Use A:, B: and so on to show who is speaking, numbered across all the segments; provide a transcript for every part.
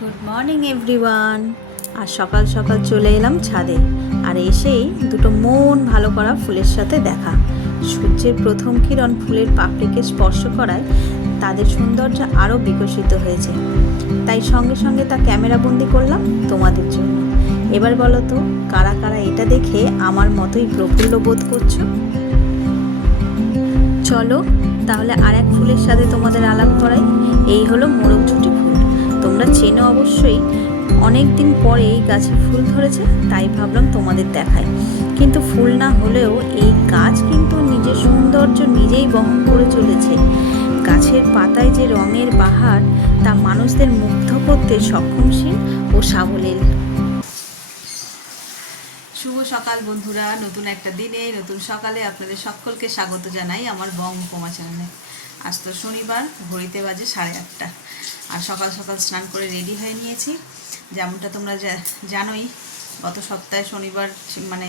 A: Good morning everyone আর সকাল সকাল চলে এলাম ছাদে। আর এসেই দুটো মন ভালো করা ফুলের সাথে দেখা। সূর্যের প্রথম কিরণ ফুলের পাপড়িকে স্পর্শ করায় তাদের সৌন্দর্য আরও বিকশিত হয়েছে। তাই সঙ্গে সঙ্গে তা ক্যামেরাবন্দি করলাম তোমাদের জন্য। এবার বলো তো, কারা কারা এটা দেখে আমার মতোই প্রফুল্ল বোধ করছ? চলো, তাহলে আর এক ফুলের সাথে তোমাদের আলাপ করাই। এই হলো মোরগ ছুটি ফুল। তোমরা চেনো অবশ্যই অনেক দিন পরে এই গাছে ফুল ধরেছে, তাই ভাবলাম তোমাদের দেখাই। কিন্তু ফুল না হলেও এই গাছ কিন্তু নিজের সৌন্দর্য নিজেই বহন করে চলেছে। গাছের পাতায় যে রঙের বাহার, তা মানুষদের মুগ্ধ করতে সক্ষমশীল ও সাবলীল। শুভ সকাল বন্ধুরা, নতুন একটা দিনে, নতুন সকালে আপনাদের সকলকে স্বাগত জানাই আমার বং উপমা চ্যানেলে আজ তো শনিবার, ঘড়িতে বাজে সাড়ে আটটা। আর সকাল সকাল স্নান করে রেডি হয়ে নিয়েছি। যেমনটা তোমরা জানোই, গত সপ্তাহে শনিবার মানে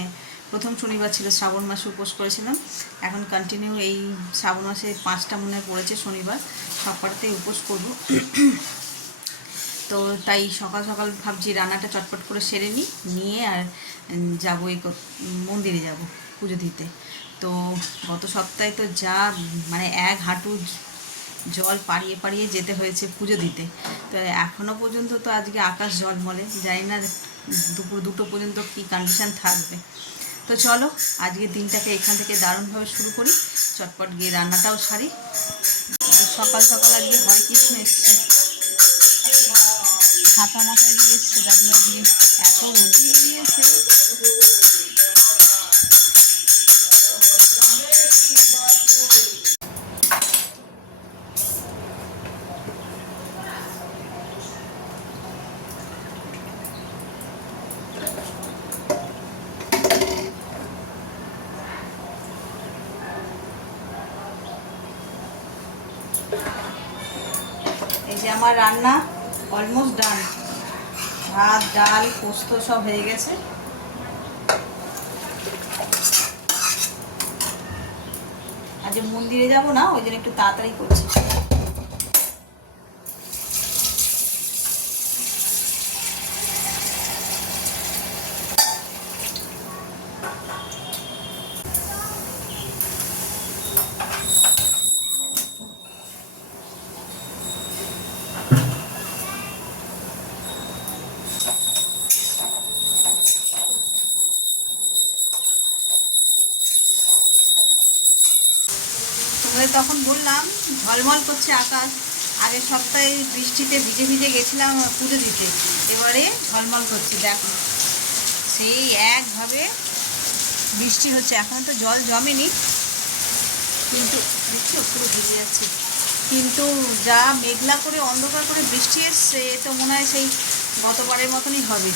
A: প্রথম শনিবার ছিল শ্রাবণ মাসে উপোস করেছিলাম। এখন কন্টিনিউ এই শ্রাবণ মাসে পাঁচটা মনে পড়েছে শনিবার সব কটাতেই উপোস করব। তো তাই সকাল সকাল ভাবছি রান্নাটা চটপট করে সেরে নিই, নিয়ে আর যাব এই মন্দিরে যাব পুজো দিতে। তো গত সপ্তাহে তো যা মানে এক হাঁটু জল পাড়িয়ে পাড়িয়ে যেতে হয়েছে পুজো দিতে। তো এখনও পর্যন্ত তো আজকে আকাশ জল মলে জানি না দুপুর, দুটো পর্যন্ত কী কন্ডিশন থাকবে। তো চলো আজকে দিনটাকে এখান থেকে দারুণভাবে শুরু করি, চটপট গিয়ে রান্নাটাও সারি। সকাল সকাল আজকে হয় কিছু এসছে। ছাতা মাথায় দিয়ে এসছে এত রোদি বেরিয়েছে এই যে আমার রান্না অলমোস্ট ডান ভাত, ডাল, পোস্ত সব হয়ে গেছে। আজ মন্দিরে যাব না, ওই জন্য একটু তাড়াতাড়ি করছি। তোমাদের তখন বললাম, ঝলমল করছে আকাশ। আগের সপ্তাহে বৃষ্টিতে ভিজে ভিজে গেছিলাম পুজো দিতে। এবারে ঝলমল করছে, দেখো। সেই একভাবে বৃষ্টি হচ্ছে। এখন তো জল জমেনি। কিন্তু দেখছ, পুরো ভিজে যাচ্ছে। কিন্তু যা মেঘলা করে, অন্ধকার করে বৃষ্টি এসছে, এ তো মনে হয় সেই গতবারের মতনই হবে।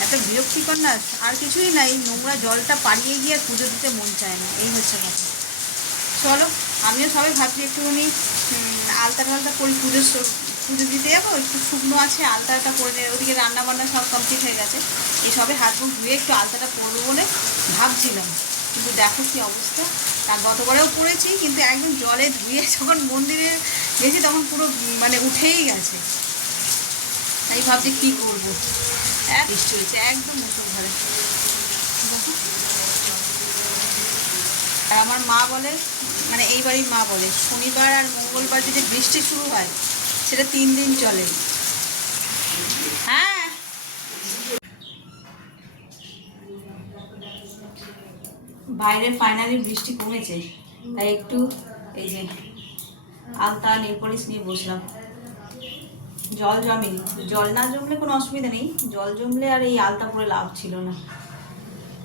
A: এত বিরক্তিকর না, আর কিছুই নাই। নোংরা জলটা পাড়িয়ে গিয়ে আর পুজো দিতে মন চায় না। এই হচ্ছে কথা। চলো আমিও সবাই ভাবছি একটুখানি আলতা টালতা করি পুজো স- পুজো দিতে যাব একটু শুকনো আছে আলতাটা করে নেবে ওদিকে রান্না বান্না সব কমপ্লিট হয়ে গেছে। এই সবে হাত মুখ ধুয়ে একটু আলতাটা পরবো বলে ভাবছিলাম। কিন্তু দেখো কি অবস্থা তা গতবারেও পড়েছি কিন্তু একদম জলে ধুয়ে যখন মন্দিরে গেছি তখন পুরো মানে উঠেই গেছে। তাই ভাবছি কী করব? এক বৃষ্টি হয়েছে একদম মুসুর ঘরে। আর আমার মা বলে মানে এই বাড়ির মা বলে, শনিবার আর মঙ্গলবার যদি বৃষ্টি শুরু হয়, সেটা তিন দিন চলে। হ্যাঁ। বাইরে ফাইনালি বৃষ্টি কমেছে, তাই একটু এই যে আলতা নেলপলিশ নিয়ে বসলাম। জল জমেনি, জল না জমলে কোনো অসুবিধা নেই, জল জমলে আর এই আলতা পরে লাভ ছিল না।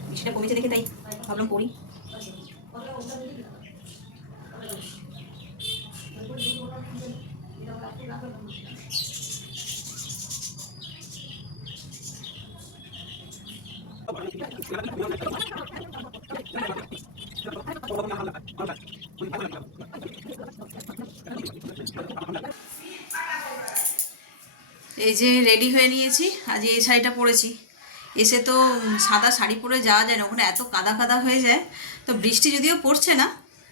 A: বৃষ্টিটা কমেছে দেখে তাই ভাবলাম করি। এই যে রেডি হয়ে নিয়েছি আজ এই শাড়িটা পরেছি। এসে তো সাদা শাড়ি পরে যাওয়া যায় না, ওখানে এত কাদা কাদা হয়ে যায়। তো বৃষ্টি যদিও পড়ছে না,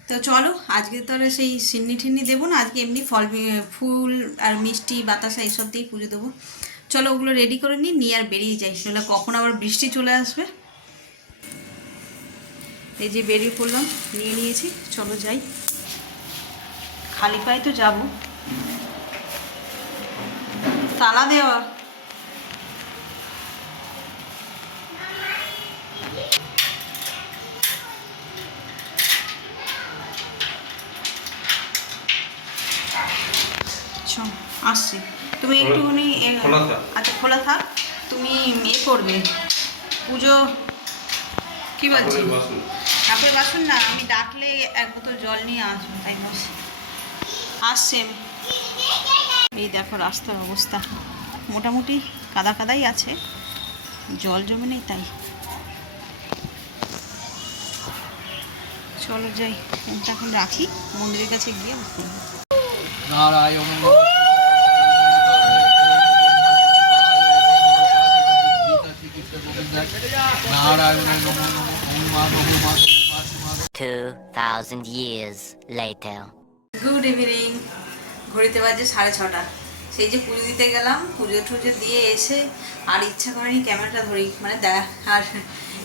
A: তো চলো আজকে তো আর সেই সিন্নি টিন্নি দেবো না, আজকে এমনি ফল, ফুল আর মিষ্টি, বাতাসা এইসব দিয়েই পুজো দেবো। চলো ওগুলো রেডি করে নিই, নিয়ে আর বেরিয়ে যাই সেগুলো কখন আবার বৃষ্টি চলে আসবে। এই যে বেরিয়ে পড়লাম, নিয়ে নিয়েছি, চলো যাই। খালি পায়ে তো যাব। তালা দেওয়া। আচ্ছা, আসছি। তুমি একটুখানি আচ্ছা খোলা থাক। তুমি এ করবে। পুজো কি বলছি
B: ঠাকুরের বাসন।
A: না আমি ডাকলে এক বোতল জল নিয়ে আসব তাই বলছি। আসছে আমি। এই দেখো রাস্তার অবস্থা। মোটামুটি কাদা কাদাই আছে। জল জমে নেই তাই। চলো যাই ফোনটা এখন রাখি। মন্দিরের কাছে গিয়ে
C: Narayan. Narayan
D: Two thousand years later.
A: Good evening ঘড়িতে বাজে সাড়ে ছটা। সেই যে পুজো দিতে গেলাম পুজো টুজো দিয়ে এসে আর ইচ্ছা করেনি ক্যামেরাটা ধরি মানে দেখ আর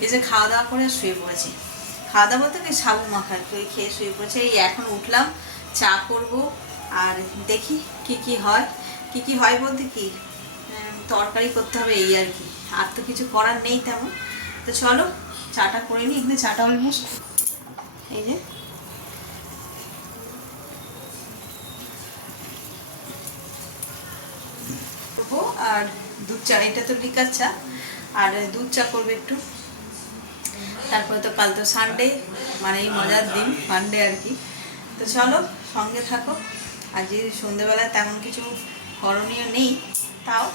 A: এসে খাওয়া দাওয়া করে শুয়ে পড়েছি। খাওয়া দাওয়া বলতে কি? সাবু মাখা ওই খেয়ে শুয়ে পড়েছে। এই এখন উঠলাম চা করব আর দেখি কি কি হয়। কি কি হয় বলতে কি? তরকারি করতে হবে এই আর কি। আর তো কিছু করার নেই তেমন। তো চলো, চাটা করে নিই। এখানে চাটা অলমোস্ট এই যে। আর দুধ চা, এটা তো লিকার চা। আর দুধ চা করবে একটু। তারপরে তো কাল তো সানডে মানে এই মজার দিন সানডে আর কি। তো চলো, সঙ্গে থাকো। আজকে সন্ধেবেলা তেমন কিছু করণীয় নেই তাও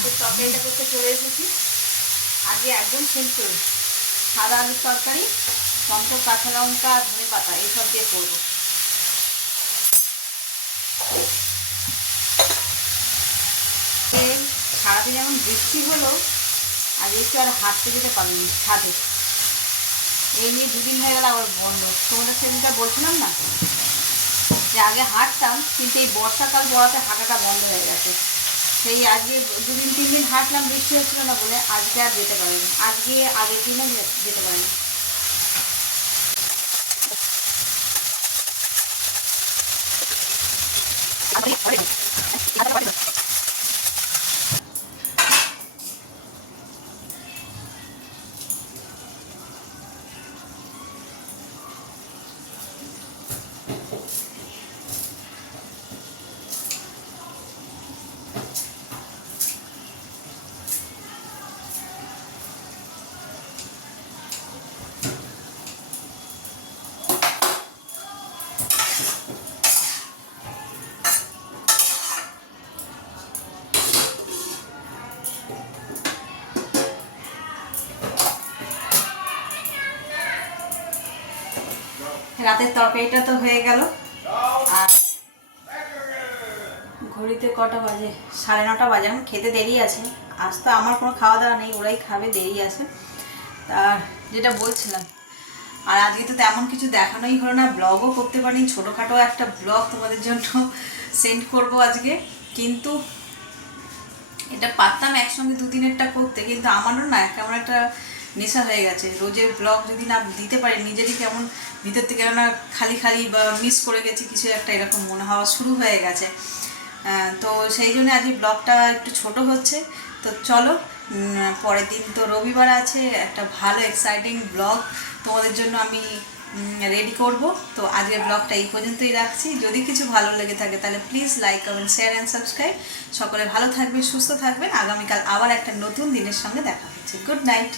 A: রাতের তরকারিটা করতে চলে এসেছি। আগে একদম সিম্পল সাদা আলুর তরকারি টমেটো কাঁচা লঙ্কা ধনে পাতা, এইসব দিয়ে করব। সারাদিন যেমন বৃষ্টি হলো আর একটু আর হাঁটতে যেতে পারিনি ছাদে। এই নিয়ে দুদিন হয়ে গেল আবার বন্ধ। তোমাদের সেদিনটা বলছিলাম না? যে আগে হাঁটতাম, কিন্তু এই বর্ষাকাল পড়াতে হাঁটাটা বন্ধ হয়ে গেছে। সেই আজকে দুদিন তিন দিন হাঁটলাম বৃষ্টি হচ্ছিল না বলে আজকে আর যেতে পারিনি। আজকে আগের দিনও যেতে পারিনি। রাতের তরকারিটা তো হয়ে গেল। আর ঘড়িতে কটা বাজে? সাড়ে নটা বাজে, এখন খেতে দেরি আছে। আজ তো আমার কোনো খাওয়া দাওয়া নেই, ওরাই খাবে, দেরি আছে। আর যেটা বলছিলাম, আর আজকে তো তেমন কিছু দেখানোই হলো না ব্লগও করতে পারিনি, ছোটোখাটো একটা ব্লগ তোমাদের জন্য সেন্ড করব আজকে। কিন্তু এটা পারতাম একসঙ্গে দুদিনেরটা করতে, কিন্তু আমারও না, কেমন একটা নেশা হয়ে গেছে। রোজের ব্লগ যদি না দিতে পারি, নিজেরই কেমন, ভিতর থেকে না খালি খালি বা মিস করে গেছি, কিছু একটা এরকম মনে হওয়া শুরু হয়ে গেছে। তো সেই জন্য আজকে ব্লগটা একটু ছোট হচ্ছে। তো চলো পরের দিন তো রবিবার আছে, একটা ভালো এক্সাইটিং ব্লগ তোমাদের জন্য আমি রেডি করব। তো আজকের ব্লগটা এই পর্যন্তই রাখছি। যদি কিছু ভালো লেগে থাকে তাহলে please like comment share and subscribe সকলে ভালো থাকবে সুস্থ থাকবেন। আগামীকাল আবার একটা নতুন দিনের সঙ্গে দেখা হচ্ছে। Good night